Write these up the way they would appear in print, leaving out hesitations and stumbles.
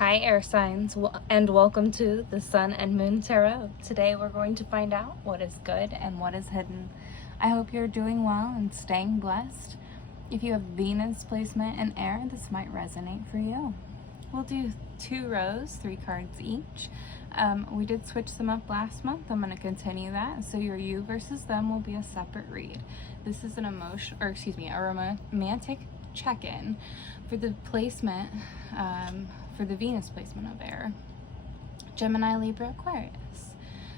Hi air signs, and welcome to the Sun and Moon Tarot. Today we're going to find out what is good and what is hidden. I hope you're doing well and staying blessed. If you have Venus placement in air, this might resonate for you. We'll do 2 rows, 3 cards each. We did switch them up last month. I'm going to continue that. So your you versus them will be a separate read. This is an a romantic check-in for the placement, for the Venus placement of air, Gemini, Libra, Aquarius.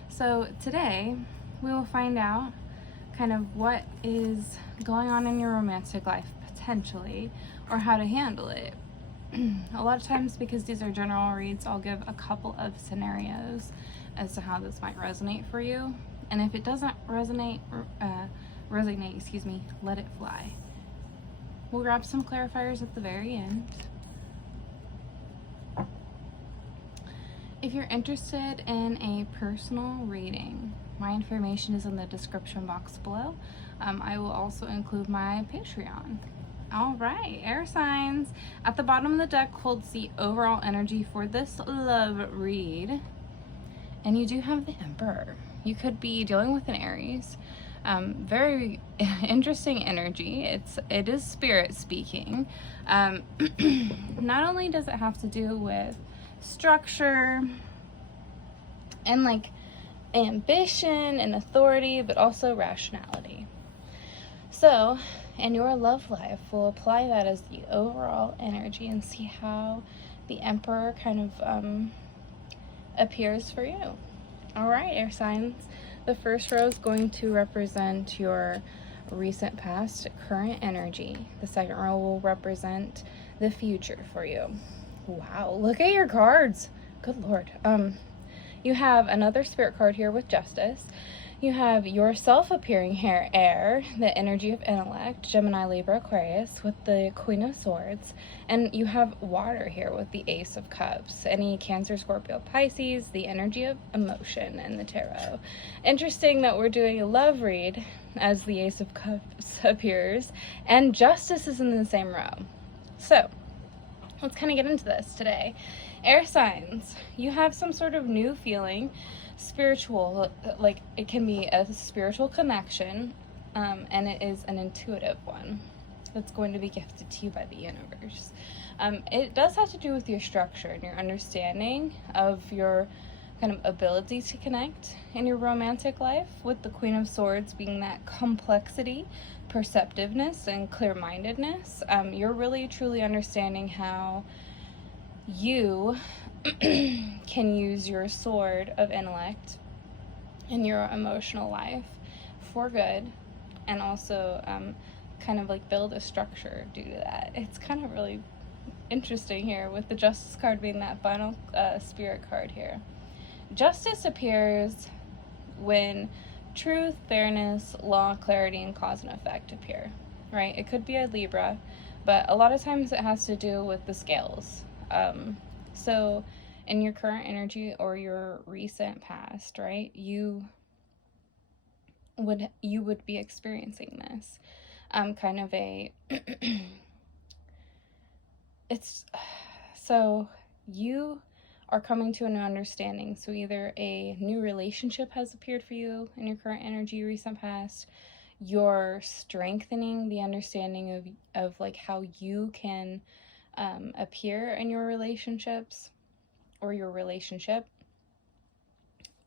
So today we will find out kind of what is going on in your romantic life potentially, or how to handle it. A lot of times, because these are general reads, I'll give a couple of scenarios as to how this might resonate for you. And if it doesn't resonate, let it fly. We'll grab some clarifiers at the very end. If you're interested in a personal reading, my information is in the description box below. I will also include my Patreon. All right, air signs. At the bottom of the deck holds the overall energy for this love read. And you do have the Emperor. You could be dealing with an Aries. Very interesting energy. It is spirit speaking. Not only does it have to do with structure and like ambition and authority, but also rationality. So in your love life, we'll apply that as the overall energy and see how the Emperor kind of appears for you. All right, air signs. The first row is going to represent your recent past, current energy. The second row will represent the future for you. Wow, look at your cards. Good Lord. You have another spirit card here with Justice. You have yourself appearing here, air, the energy of intellect, Gemini, Libra, Aquarius, with the Queen of Swords. And you have water here with the Ace of Cups. Any Cancer, Scorpio, Pisces, the energy of emotion in the tarot. Interesting that we're doing a love read as the Ace of Cups appears, and Justice is in the same row. So let's kind of get into this today. Air signs, you have some sort of new feeling, spiritual, like it can be a spiritual connection, and it is an intuitive one that's going to be gifted to you by the universe. It does have to do with your structure and your understanding of your kind of ability to connect in your romantic life, with the Queen of Swords being that complexity, perceptiveness, and clear-mindedness. You're really truly understanding how you can use your sword of intellect in your emotional life for good, and also kind of like build a structure due to that. It's kind of really interesting here with the Justice card being that final spirit card here. Justice appears when truth, fairness, law, clarity, and cause and effect appear, right? It could be a Libra, but a lot of times it has to do with the scales. So in your current energy or your recent past, right, you would be experiencing this kind of a it's so you are coming to an understanding. So either a new relationship has appeared for you in your current energy, recent past. You're strengthening the understanding of like how you can appear in your relationships or your relationship,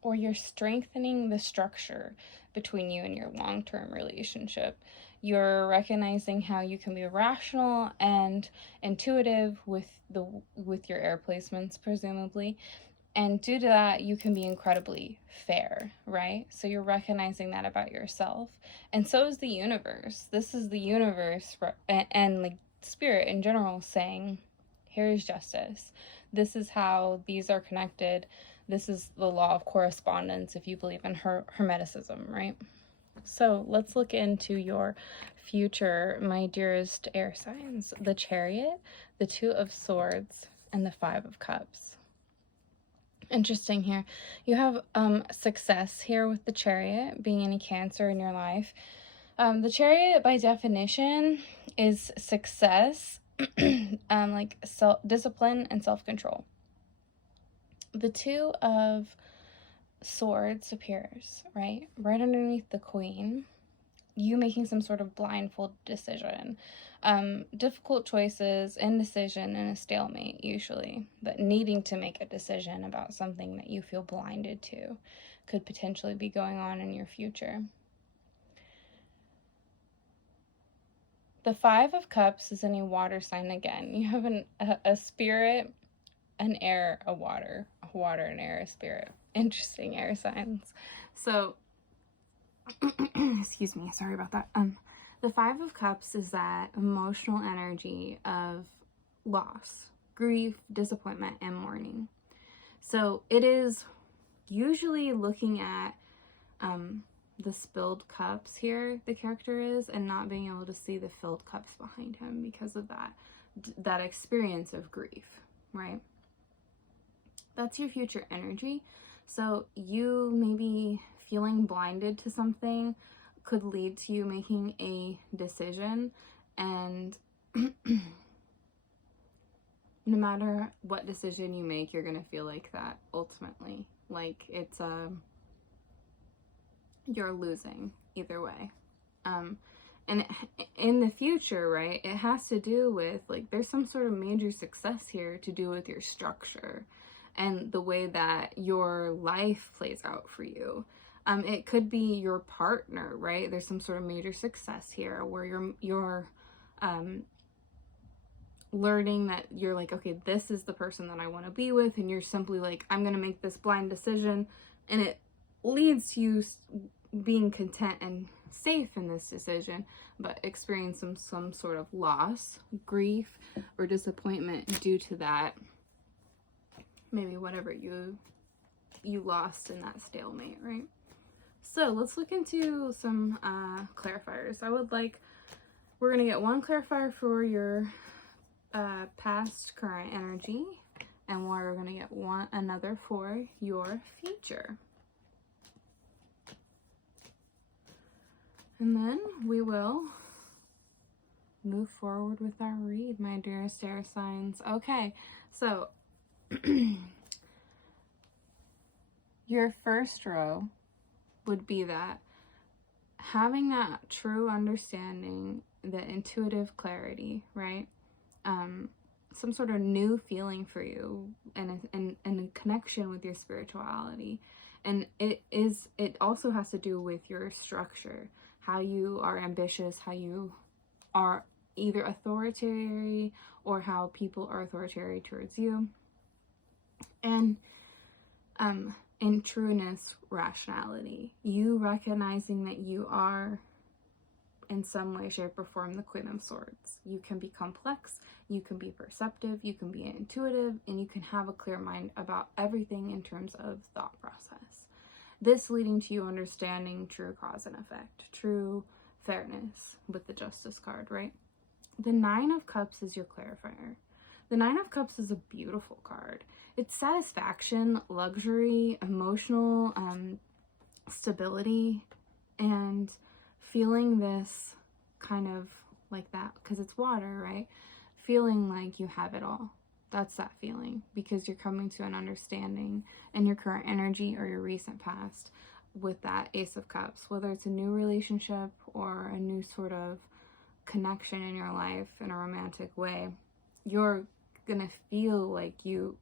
or you're strengthening the structure between you and your long-term relationship. You're recognizing how you can be rational and intuitive with your air placements, presumably, and due to that you can be incredibly fair, right? So you're recognizing that about yourself, and so is the universe. This is the universe and like spirit in general saying, here's justice. This is how these are connected. This is the law of correspondence if you believe in Hermeticism, right? So let's look into your future, my dearest air signs. The Chariot, the Two of Swords, and the Five of Cups. Interesting here. You have success here with the Chariot being any Cancer in your life. The Chariot, by definition, is success, like discipline and self-control. The Two of Swords appears, right? Right underneath the Queen. You making some sort of blindfold decision. Difficult choices, indecision, and a stalemate, usually. But needing to make a decision about something that you feel blinded to could potentially be going on in your future. The Five of Cups is in a water sign again. You have a spirit, an air, a water and air, a spirit. Interesting air signs. So, excuse me, sorry about that. The Five of Cups is that emotional energy of loss, grief, disappointment, and mourning. So it is usually looking at the spilled cups here, the character is, and not being able to see the filled cups behind him because of that experience of grief, right? That's your future energy. So you maybe feeling blinded to something could lead to you making a decision, and no matter what decision you make, you're gonna feel like that ultimately. Like it's you're losing either way. And in the future, right, it has to do with, like, there's some sort of major success here to do with your structure and the way that your life plays out for you. It could be your partner, right? There's some sort of major success here where you're learning that you're like, okay, this is the person that I want to be with, and you're simply like, I'm going to make this blind decision, and it leads to you being content and safe in this decision, but experiencing some sort of loss, grief, or disappointment due to that, maybe whatever you lost in that stalemate, right? So let's look into some clarifiers. We're going to get one clarifier for your past current energy, and we're going to get another for your future. And then we will move forward with our read, my dearest air signs. Okay, so your first row would be that having that true understanding, the intuitive clarity, right? Some sort of new feeling for you, and a connection with your spirituality. And it also has to do with your structure, how you are ambitious, how you are either authoritarian or how people are authoritarian towards you. And in trueness, rationality, you recognizing that you are in some way, shape, or form the Queen of Swords. You can be complex, you can be perceptive, you can be intuitive, and you can have a clear mind about everything in terms of thought process. This leading to you understanding true cause and effect, true fairness with the Justice card, right? The Nine of Cups is your clarifier. The Nine of Cups is a beautiful card. It's satisfaction, luxury, emotional stability, and feeling this kind of like that, because it's water, right? Feeling like you have it all. That's that feeling, because you're coming to an understanding in your current energy or your recent past with that Ace of Cups, whether it's a new relationship or a new sort of connection in your life in a romantic way. You're gonna feel like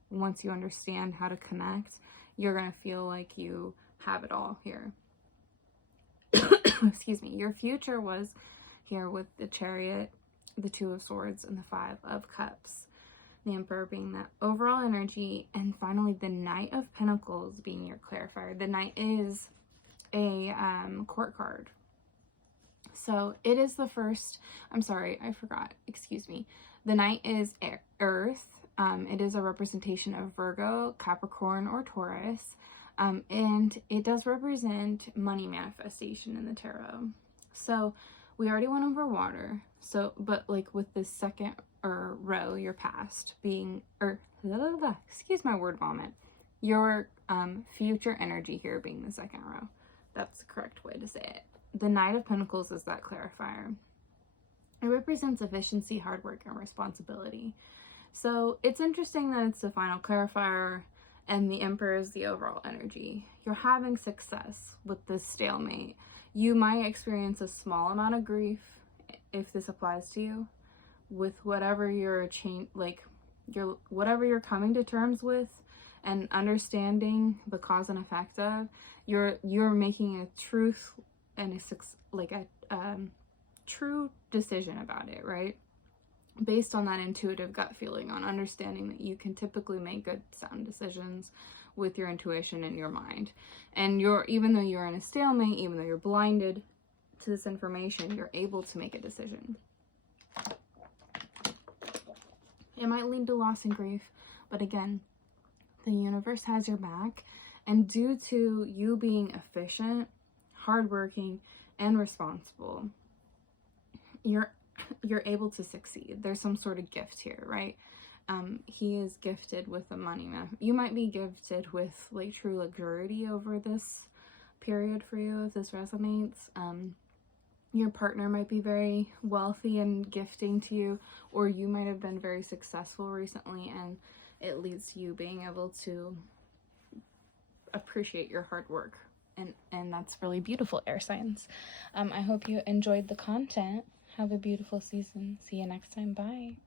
once you understand how to connect, you're gonna feel like you have it all here. Excuse me. Your future was here with the Chariot, the Two of Swords, and the Five of Cups. The Emperor being that overall energy, and finally the Knight of Pentacles being your clarifier. The Knight is a court card. So it is the first, I'm sorry, I forgot, excuse me. The Knight is Earth. It is a representation of Virgo, Capricorn, or Taurus. And it does represent money manifestation in the tarot. So we already went over water. So, but like with the second row, your past being, excuse my word vomit, your future energy here being the second row. That's the correct way to say it. The Knight of Pentacles is that clarifier. It represents efficiency, hard work, and responsibility. So it's interesting that it's the final clarifier. and the Emperor is the overall energy. You're having success with this stalemate. You might experience a small amount of grief, if this applies to you, with whatever you're whatever you're coming to terms with and understanding the cause and effect of. You're making a truth and a true decision about it, right? Based on that intuitive gut feeling, on understanding that you can typically make good sound decisions with your intuition and your mind. And even though you're in a stalemate, even though you're blinded to this information, you're able to make a decision. It might lead to loss and grief, but again, the universe has your back, and due to you being efficient, hardworking, and responsible, you're able to succeed. There's some sort of gift here, right? He is gifted with the money. You might be gifted with like true luxury over this period for you, if this resonates. Your partner might be very wealthy and gifting to you, or you might have been very successful recently, and it leads to you being able to appreciate your hard work. And that's really beautiful, air signs. I hope you enjoyed the content. Have a beautiful season. See you next time. Bye.